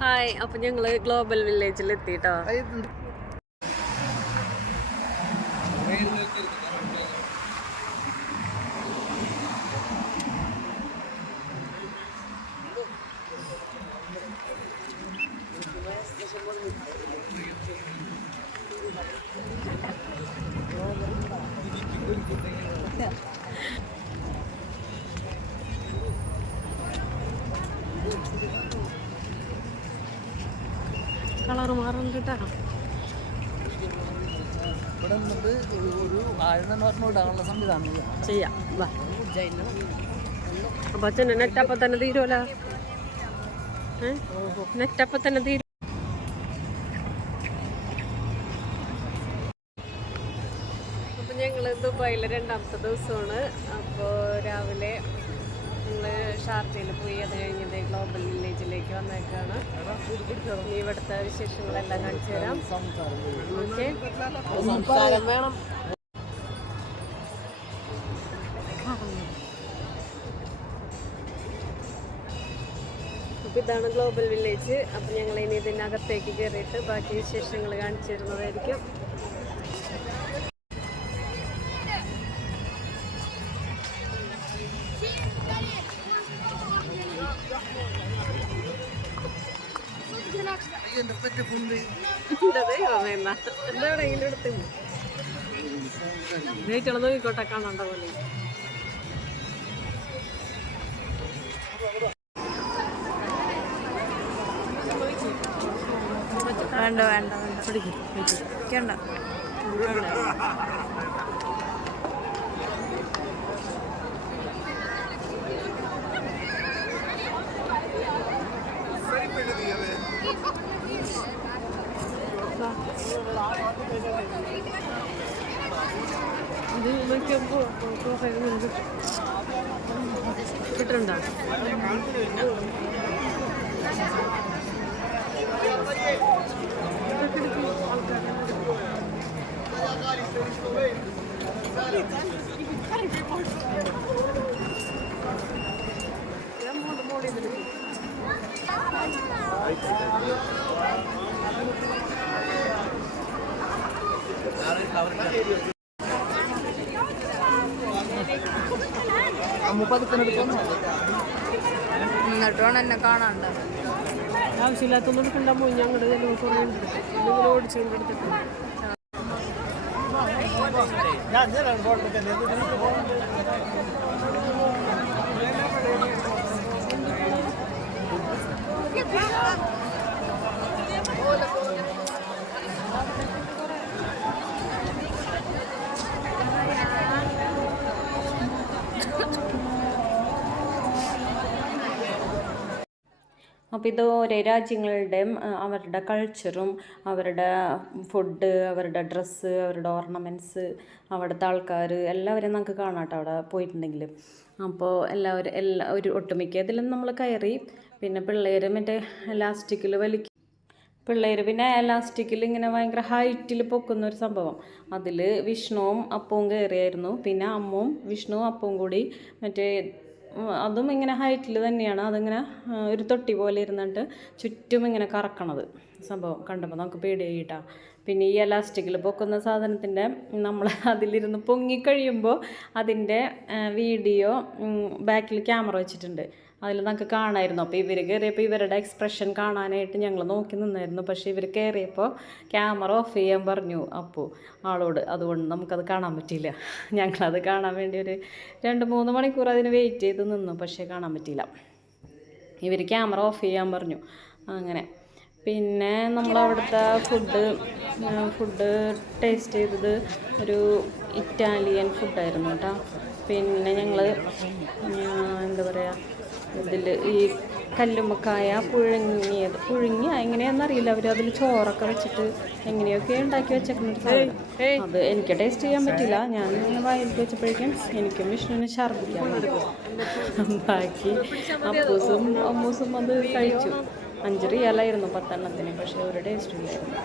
Hi, അപ്പൊ ഞങ്ങള് global വില്ലേജിൽ എത്തിട്ടോ. കളർ മാറുന്നുണ്ട് കേട്ടോ. ഇവിടെ നിന്നിട്ട് ഒരു 1000 ഇടാനുള്ള സംവിധാനം ചെയ്യാം. അപ്പൊ അച്ഛൻ നെറ്റപ്പ തന്നെ തീരുമല്ലോ. നെറ്റപ്പ തന്നെ തീരും. അപ്പൊ ഞങ്ങള് ദുബായിലെ 2ാമത്തെ ദിവസമാണ്. അപ്പോൾ രാവിലെ ഞങ്ങള് ഷാർജയിൽ പോയി, അത് കഴിഞ്ഞത് ഗ്ലോബൽ വില്ലേജിലേക്ക് വന്നേക്കാണ്. ഇവിടുത്തെ വിശേഷങ്ങളെല്ലാം കാണിച്ചു തരാം. ഓക്കെ, വേണം. അപ്പോൾ ഇതാണ് ഗ്ലോബൽ വില്ലേജ്. അപ്പം ഞങ്ങൾ ഇനി ഇതിനകത്തേക്ക് കയറിയിട്ട് ബാക്കി വിശേഷങ്ങൾ കാണിച്ചു തരുന്നതായിരിക്കും. എന്താണെങ്കിലും എടുത്ത് വെയിറ്റുള്ള നോക്കിക്കോട്ടെ, കാണണ്ട പോലെ. വേണ്ട വേണ്ട വേണ്ട പിടിക്കണ്ട. കിട്ടുന്നുണ്ടോ? എന്നിട്ട് വേണം എന്നെ കാണാണ്ട്. ആവശ്യമില്ലാത്തൊന്നും എടുക്കണ്ടാമോ? ഞങ്ങളുടെ കുറേ ഉണ്ട്, നിങ്ങൾ ഓടിച്ചുകൊണ്ടെടുത്തിട്ടുണ്ട്. അപ്പോൾ ഇത് ഓരോ രാജ്യങ്ങളുടെയും അവരുടെ കൾച്ചറും അവരുടെ ഫുഡ്, അവരുടെ ഡ്രസ്സ്, അവരുടെ ഓർണമെൻറ്റ്സ്, അവിടുത്തെ ആൾക്കാർ എല്ലാവരെയും നമുക്ക് കാണാം കേട്ടോ അവിടെ പോയിട്ടുണ്ടെങ്കിൽ. അപ്പോൾ എല്ലാ ഒരു ഒട്ടുമിക്ക ഇതിലും നമ്മൾ കയറി. പിന്നെ പിള്ളേർ മറ്റേ എലാസ്റ്റിക്കിൽ പിന്നെ എലാസ്റ്റിക്കിൽ ഇങ്ങനെ ഭയങ്കര ഹൈറ്റിൽ പൊക്കുന്ന ഒരു സംഭവം, അതിൽ വിഷ്ണുവും അപ്പവും കയറിയായിരുന്നു. പിന്നെ അമ്മവും വിഷ്ണുവും അപ്പവും കൂടി മറ്റേ അതും ഇങ്ങനെ ഹൈറ്റിൽ തന്നെയാണ്. അതിങ്ങനെ ഒരു തൊട്ടി പോലെ ഇരുന്നിട്ട് ചുറ്റും ഇങ്ങനെ കറക്കണത് സംഭവം കണ്ടപ്പോൾ നമുക്ക് പേടിയായിട്ടാണ്. പിന്നെ ഈ എലാസ്റ്റിക്കിൽ പൊക്കുന്ന സാധനത്തിൻ്റെ നമ്മൾ അതിലിരുന്ന് പൊങ്ങിക്കഴിയുമ്പോൾ അതിൻ്റെ വീഡിയോ ബാക്കിൽ ക്യാമറ വെച്ചിട്ടുണ്ട്, അതിൽ നമുക്ക് കാണാമായിരുന്നു. അപ്പോൾ ഇവർ കയറിയപ്പോൾ ഇവരുടെ എക്സ്പ്രഷൻ കാണാനായിട്ട് ഞങ്ങൾ നോക്കി നിന്നായിരുന്നു. പക്ഷേ ഇവർ കയറിയപ്പോൾ ക്യാമറ ഓഫ് ചെയ്യാൻ പറഞ്ഞു അപ്പോൾ ആളോട്, അതുകൊണ്ട് നമുക്കത് കാണാൻ പറ്റിയില്ല. ഞങ്ങളത് കാണാൻ വേണ്ടി ഒരു 2-3 മണിക്കൂർ അതിന് വെയിറ്റ് ചെയ്ത് നിന്നു, പക്ഷേ കാണാൻ പറ്റിയില്ല. ഇവർ ക്യാമറ ഓഫ് ചെയ്യാൻ പറഞ്ഞു. അങ്ങനെ പിന്നെ നമ്മളവിടുത്തെ ഫുഡ് ടേസ്റ്റ് ചെയ്തത് ഒരു ഇറ്റാലിയൻ ഫുഡായിരുന്നു കേട്ടോ. പിന്നെ ഞങ്ങൾ എന്താ പറയുക, ഇതിൽ ഈ കല്ലുമ്മക്കായ പുഴുങ്ങിയ എങ്ങനെയാണെന്നറിയില്ല, അവർ അതിൽ ചോറൊക്കെ വെച്ചിട്ട് എങ്ങനെയൊക്കെ ഉണ്ടാക്കി വെച്ചേക്കുന്നൊരു സാധനം. അത് എനിക്ക് ടേസ്റ്റ് ചെയ്യാൻ പറ്റില്ല. ഞാൻ വായിലേക്ക് വെച്ചപ്പോഴേക്കും എനിക്കും വിഷ്ണുവിന് ഛർദ്ദിക്കാൻ ബാക്കി അമ്മൂസും അത് കഴിച്ചു. 5 റിയാലായിരുന്നു 10 എണ്ണത്തിന്, പക്ഷേ ഒരു ടേസ്റ്റ് ഇല്ലായിരുന്നു.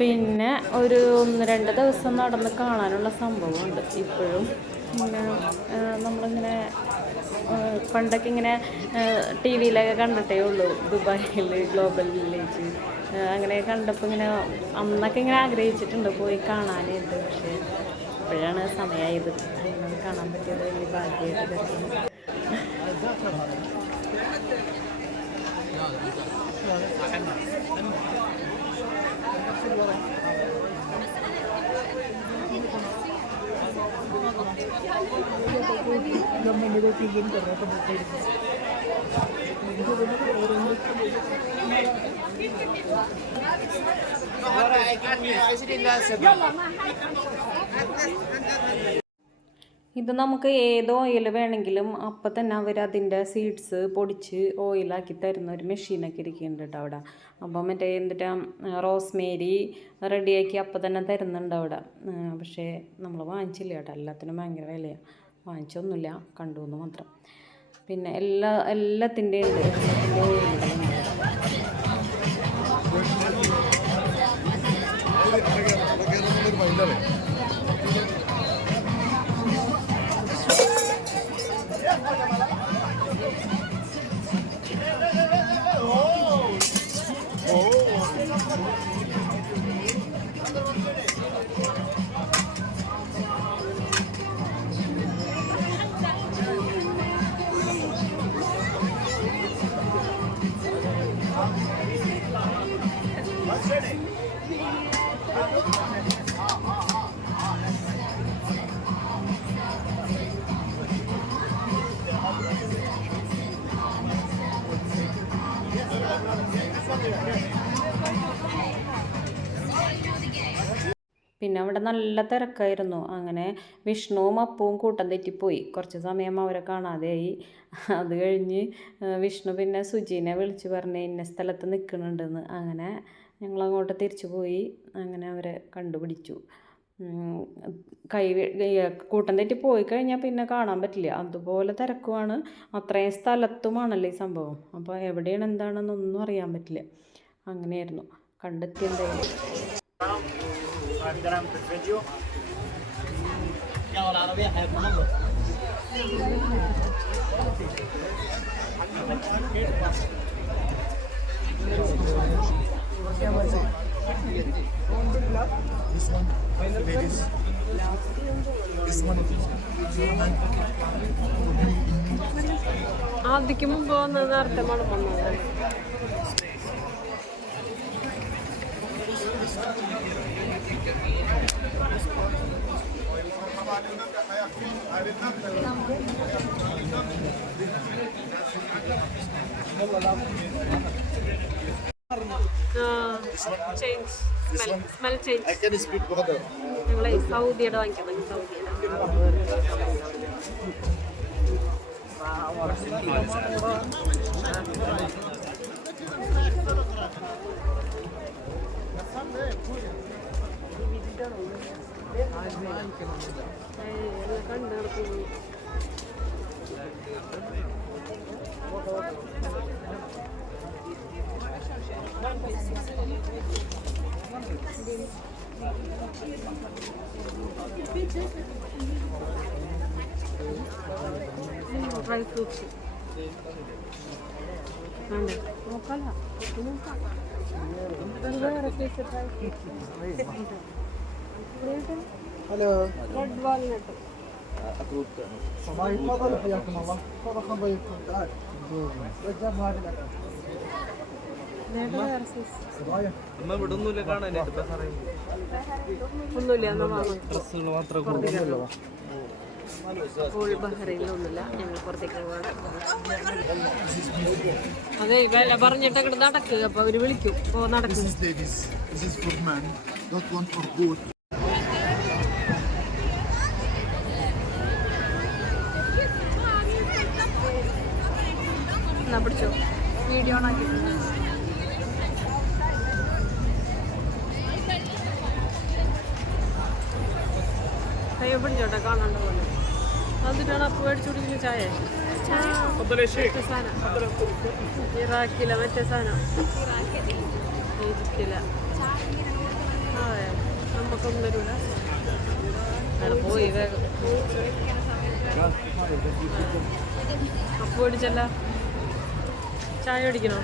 പിന്നെ ഒരു 1-2 ദിവസം നടന്ന് കാണാനുള്ള സംഭവമുണ്ട് ഇപ്പോഴും. ഇങ്ങനെ നമ്മളിങ്ങനെ പണ്ടൊക്കെ ഇങ്ങനെ ടി വിയിലൊക്കെ കണ്ടിട്ടേ ഉള്ളൂ, ദുബായിൽ ഗ്ലോബൽ വില്ലേജ് അങ്ങനെ കണ്ടപ്പോൾ ഇങ്ങനെ അന്നൊക്കെ ഇങ്ങനെ ആഗ്രഹിച്ചിട്ടുണ്ട് പോയി കാണാനായിട്ട്. പക്ഷേ ഇപ്പോഴാണ് സമയമായത്, അങ്ങനെ കാണാൻ പറ്റിയത് വലിയ ഭാഗ്യമായിട്ട് കരുതുന്നു. ഇത് നമുക്ക് ഏത് ഓയിൽ വേണമെങ്കിലും അപ്പം തന്നെ അവർ അതിൻ്റെ സീഡ്സ് പൊടിച്ച് ഓയിലാക്കി തരുന്ന ഒരു മെഷീനൊക്കെ ഇരിക്കുന്നുണ്ട് കേട്ടോ അവിടെ. അപ്പം മറ്റേ എന്നിട്ട് റോസ്മേരി റെഡിയാക്കി അപ്പം തന്നെ തരുന്നുണ്ട് അവിടെ. പക്ഷേ നമ്മൾ വാങ്ങിച്ചില്ല കേട്ടോ, എല്ലാത്തിനും ഭയങ്കര വിലയാണ്. വാങ്ങിച്ചൊന്നുമില്ല, കണ്ടു എന്ന് മാത്രം. പിന്നെ എല്ലാത്തിൻ്റെയും ഉണ്ട്, എല്ലാത്തിൻ്റെ ഓയിലുകളുണ്ട്. പിന്നെ അവിടെ നല്ല തിരക്കായിരുന്നു. അങ്ങനെ വിഷ്ണുവും അപ്പവും കൂട്ടം തെറ്റിപ്പോയി. കുറച്ച് സമയം അവരെ കാണാതെയായി. അത് കഴിഞ്ഞ് വിഷ്ണു പിന്നെ സുജീനെ വിളിച്ച് പറഞ്ഞ് ഇന്ന സ്ഥലത്ത് നിൽക്കുന്നുണ്ടെന്ന്. അങ്ങനെ ഞങ്ങളങ്ങോട്ട് തിരിച്ചു പോയി. അങ്ങനെ അവരെ കണ്ടുപിടിച്ചു. കൂട്ടം തെറ്റി പോയി കഴിഞ്ഞാൽ പിന്നെ കാണാൻ പറ്റില്ല, അതുപോലെ തിരക്കുമാണ്. അത്രയും സ്ഥലത്തുമാണല്ലോ ഈ സംഭവം. അപ്പോൾ എവിടെയാണ് എന്താണെന്നൊന്നും അറിയാൻ പറ്റില്ല. അങ്ങനെയായിരുന്നു. കണ്ടെത്തി എന്തായാലും. ആദ്യക്ക് മുമ്പ് വന്നത് നേരത്തെ മണം വന്നത്. Smell change. ഞങ്ങളെ സൗദിയുടെ വാങ്ങിക്കുന്നത്, കണ്ടു നടക്കുന്നു. ഡ്രൈ ഫ്രൂട്ട്സ് നോക്കാലോ. Hello, red walnut. صباحي تفضل حياكم الله. تفضل ضيفكم تعال. رجال هذه الاكل. അമ്മ ഇവിടെ ഒന്നുമില്ല കാണാനായിട്ട്, ഒന്നുമില്ല, എന്നാ വാങ്ങാം. ഡ്രസ്സുകൾ മാത്രമേ ബഹ്റൈനിലൊന്നുമില്ല, ഞങ്ങൾ പുറത്തേക്ക് പോകണം. അതെ, വില പറഞ്ഞിട്ട് അങ്ങോട്ട് നടക്കുക. അപ്പൊ അവര് വിളിക്കും, ഓ നടക്കും. എന്നാ പിടിച്ചോ, വീഡിയോ ഓൺ ആക്കിയിട്ടുണ്ട്. കൈ പിടിച്ചോട്ടെ കാണാണ്ട പോലെ. എന്നിട്ടാണ് അപ്പോൾ മേടിച്ചു കുടിക്കുന്ന ചായ. മറ്റേ സാധനം ഇറാഖിലെ മറ്റേ സാധനം ഈജിപ്തിലെ. അതെ, നമുക്കൊന്നും തരൂല. അവിടെ പോയി വേഗം അപ്പോൾ മേടിച്ചല്ല. ചായ മേടിക്കണോ?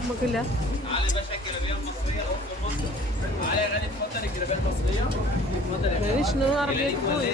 നമുക്കില്ല. വിഷ്ണു അറബിലേക്ക് പോയി.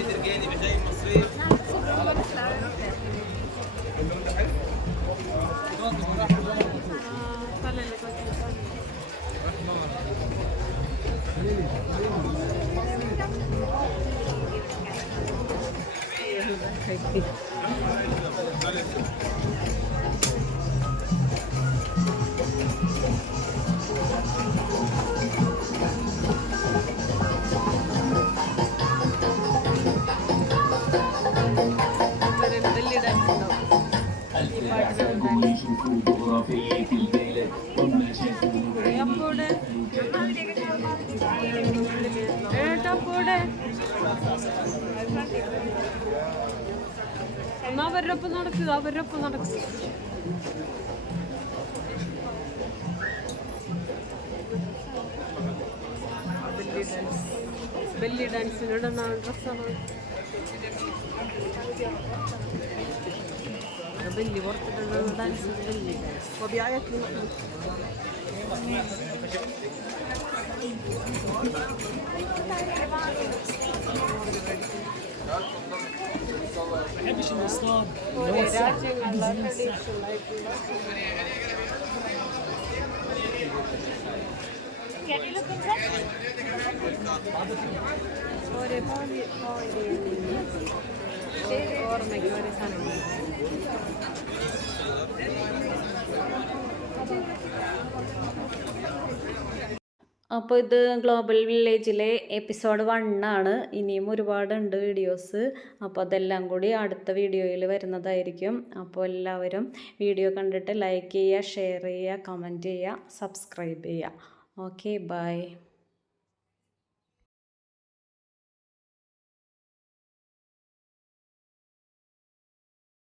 അവരൊപ്പം നടക്കുക, അവരൊപ്പം നടക്കുക. ബെല്ലി ഡാൻസിനിടുന്ന ഡ്രസ്സാണ്. ബെല്ലി പുറത്തിട്ടുള്ള ഡാൻസ്. ബെല്ലി രാജ്യങ്ങളിലെ ട്രഡീഷണൽ ആയിട്ടുള്ള ഒരേ ഓർമ്മയ്ക്ക് ഒരേ സാധനം. അപ്പോൾ ഇത് ഗ്ലോബൽ വില്ലേജിലെ എപ്പിസോഡ് 1 ആണ്. ഇനിയും ഒരുപാടുണ്ട് വീഡിയോസ്. അപ്പോൾ അതെല്ലാം കൂടി അടുത്ത വീഡിയോയിൽ വരുന്നതായിരിക്കും. അപ്പോൾ എല്ലാവരും വീഡിയോ കണ്ടിട്ട് ലൈക്ക് ചെയ്യുക, ഷെയർ ചെയ്യുക, കമൻറ്റ് ചെയ്യുക, സബ്സ്ക്രൈബ് ചെയ്യുക. Okay, by.